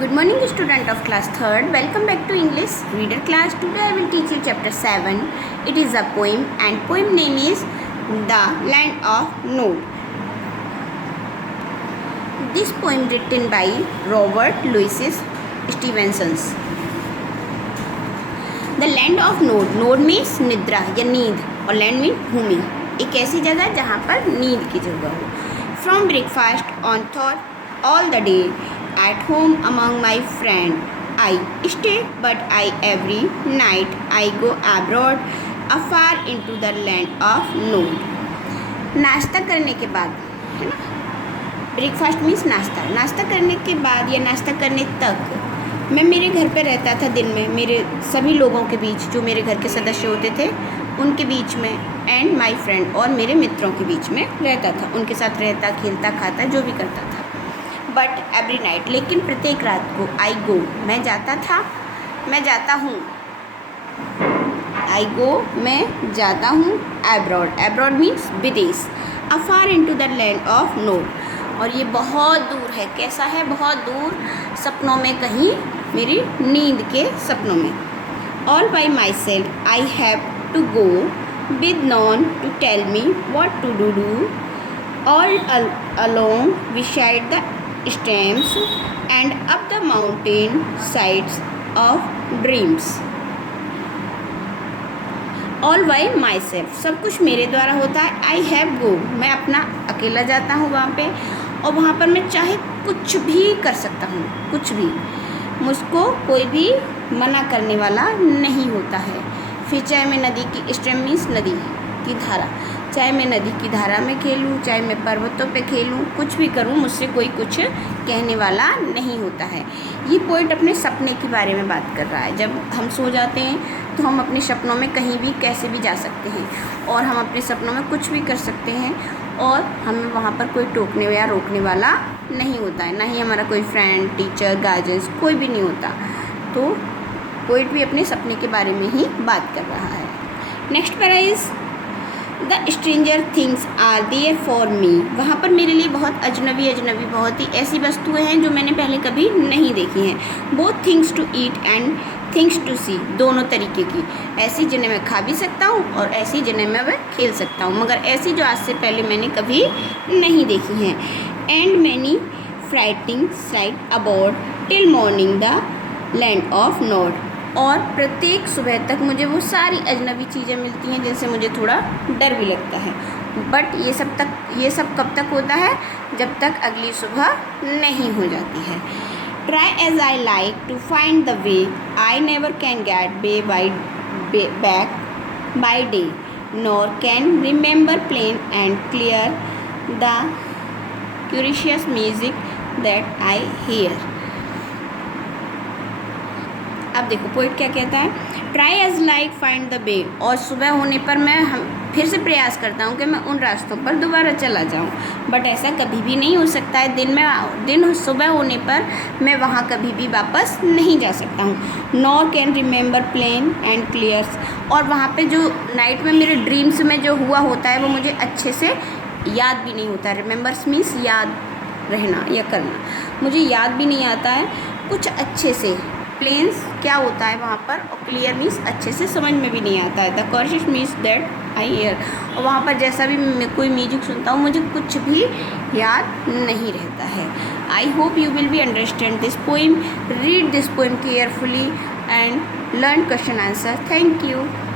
Good morning, student of class 3rd. Welcome back to English reader class. Today I will teach you chapter 7. It is a poem and poem name is The Land of Nod. This poem written by Robert Louis Stevenson. The Land of Nod. Nod means निद्रा या नींद और land means भूमि. एक ऐसी जगह जहाँ पर नींद की जगह हो. From breakfast on thought all the day. At home among my friend, I stay, but every night I go abroad, afar into the land of Nod. नाश्ता करने के बाद, है ना, ब्रेकफास्ट मीन्स नाश्ता. नाश्ता करने के बाद या नाश्ता करने तक मैं मेरे घर पे रहता था. दिन में मेरे सभी लोगों के बीच, जो मेरे घर के सदस्य होते थे उनके बीच में, एंड माई फ्रेंड और मेरे मित्रों के बीच में रहता था. उनके साथ रहता, खेलता, खाता, जो भी करता था. बट एवरी नाइट, लेकिन प्रत्येक रात को, आई गो, मैं जाता था, मैं जाता हूँ. आई गो, मैं जाता हूँ. एब्रॉड, एब्रॉड मीन्स विदेश. Afar into the land of nod, और ये बहुत दूर है. कैसा है? बहुत दूर, सपनों में कहीं, मेरी नींद के सपनों में. All by myself I have to go with none to tell me what to do. All along beside the stems and up the mountain sides of dreams. All by myself, सब कुछ मेरे द्वारा होता है. I have go, मैं अपना अकेला जाता हूँ वहाँ पे, और वहाँ पर मैं चाहे कुछ भी कर सकता हूँ, कुछ भी. मुझको कोई भी मना करने वाला नहीं होता है. फिर चाहे मैं नदी की, स्ट्रीम मीन्स नदी की धारा, चाहे मैं नदी की धारा में खेलूँ, चाहे मैं पर्वतों पे खेलूँ, कुछ भी करूँ, मुझसे कोई कुछ कहने वाला नहीं होता है. ये पोइट अपने सपने के बारे में बात कर रहा है. जब हम सो जाते हैं तो हम अपने सपनों में कहीं भी कैसे भी जा सकते हैं, और हम अपने सपनों में कुछ भी कर सकते हैं, और हमें वहाँ पर कोई टोकने या रोकने वाला नहीं होता है. ना ही हमारा कोई फ्रेंड, टीचर, गार्जियंस, कोई भी नहीं होता. तो पोइट भी अपने सपने के बारे में ही बात कर रहा है. Next para is the stranger things are there for me. वहाँ पर मेरे लिए बहुत अजनबी बहुत ही ऐसी वस्तुएं हैं जो मैंने पहले कभी नहीं देखी हैं. Both things to eat and things to see, दोनों तरीके की. ऐसी जिन्हें मैं खा भी सकता हूँ और ऐसी जिन्हें मैं खेल सकता हूँ, मगर ऐसी जो आज से पहले मैंने कभी नहीं देखी हैं. And many frightening sight about till morning the land of nod. और प्रत्येक सुबह तक मुझे वो सारी अजनबी चीज़ें मिलती हैं जिनसे मुझे थोड़ा डर भी लगता है. बट ये सब कब तक होता है? जब तक अगली सुबह नहीं हो जाती है. Try as I like to find the way, I never can get way by back by day, nor can remember plain and clear the curious music that I hear. अब देखो पोइट क्या कहता है. Try as like find the way, और सुबह होने पर मैं फिर से प्रयास करता हूँ कि मैं उन रास्तों पर दोबारा चला जाऊँ. बट ऐसा कभी भी नहीं हो सकता है. दिन सुबह होने पर मैं वहाँ कभी भी वापस नहीं जा सकता हूँ. Nor can remember plain and clears, और वहाँ पे जो नाइट में मेरे ड्रीम्स में जो हुआ होता है वो मुझे अच्छे से याद भी नहीं होता. रिमेंबर्स मीन्स याद रहना या करना. मुझे याद भी नहीं आता है कुछ अच्छे से. प्लेन्स क्या होता है वहाँ पर, और क्लियर मीन्स अच्छे से समझ में भी नहीं आता है. The conscious means that I hear, और वहाँ पर जैसा भी मैं कोई म्यूजिक सुनता हूँ मुझे कुछ भी याद नहीं रहता है. I hope you will be understand this poem. Read this poem carefully and learn question answer. Thank you.